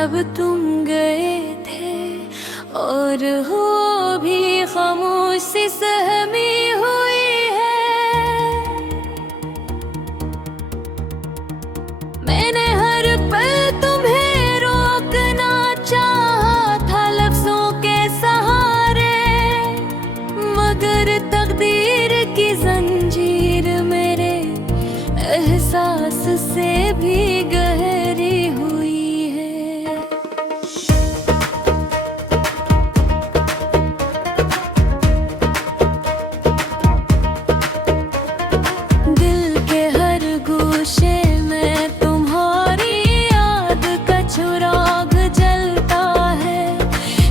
जब तुम गए थे, और हो भी खामोशी सहमी हुई है। मैंने हर पल तुम्हें रोकना चाहा था लफ्जों के सहारे, मगर तकदीर की जंजीर मेरे एहसास से भी गहरी हुई है। दिल के हर गोशे में तुम्हारी याद का चिराग जलता है।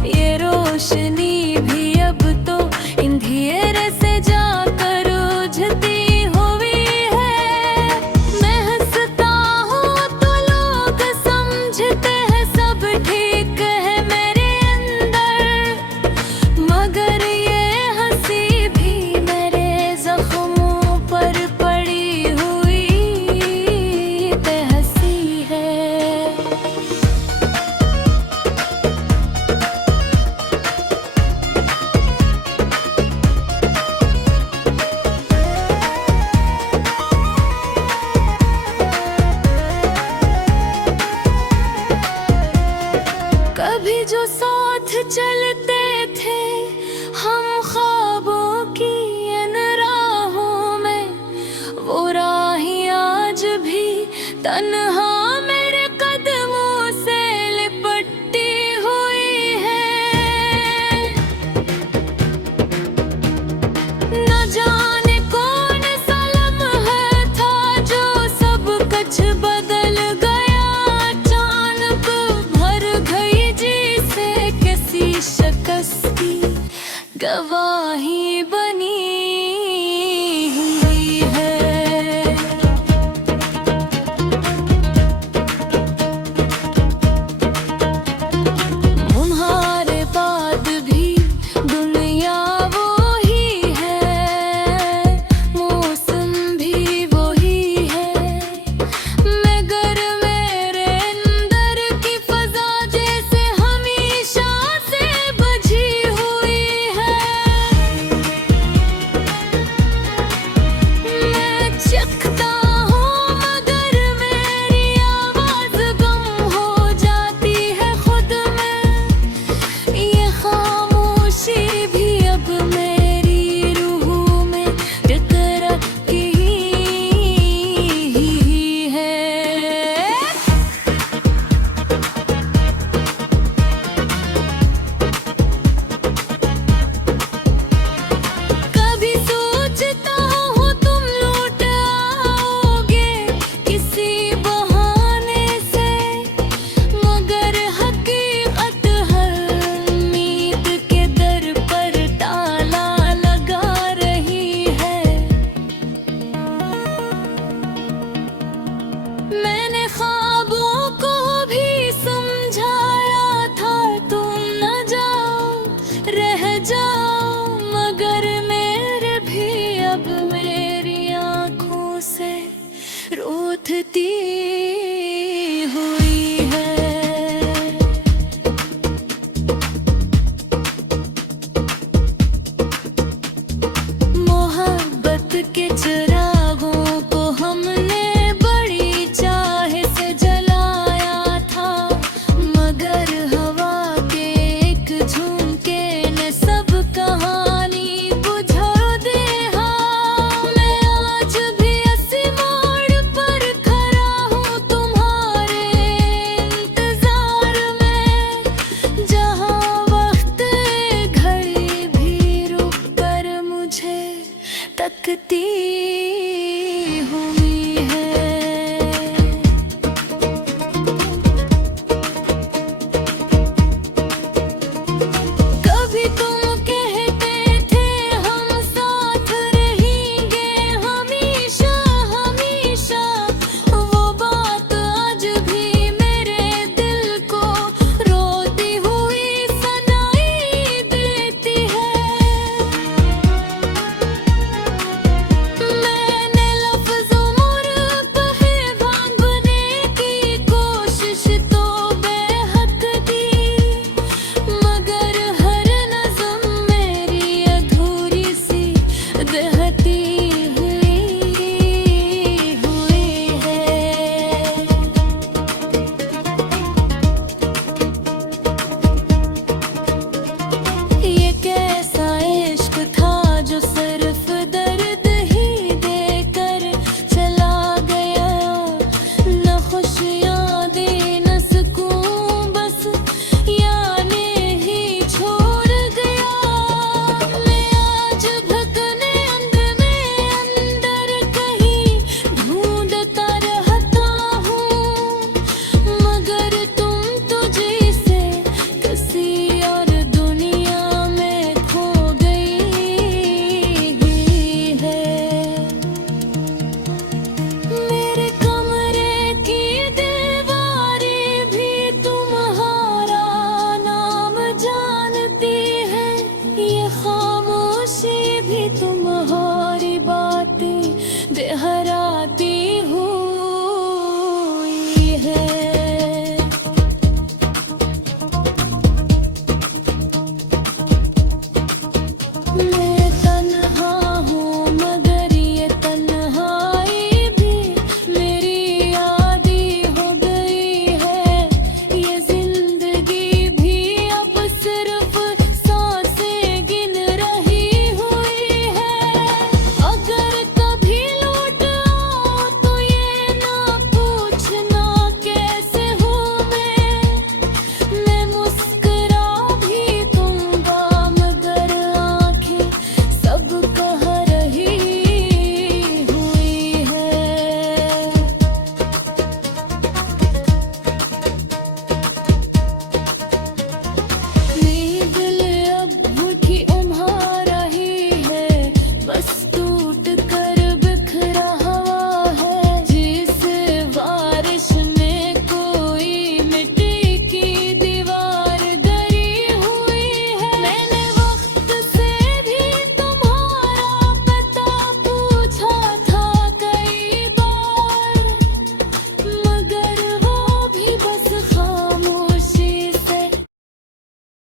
ये रोशनी भी अब तो अंधेरे से जाकर उजती कभी जो साथ चलते थे हम ख्वाबों की इन राहों में, वो राहें आज भी तन्हा मेरे कदमों से लिपटी हुई है। न जाने कौन सा लम्हा था जो सब कुछ बदल गया, अचानक भर गई शिकस्ती गवा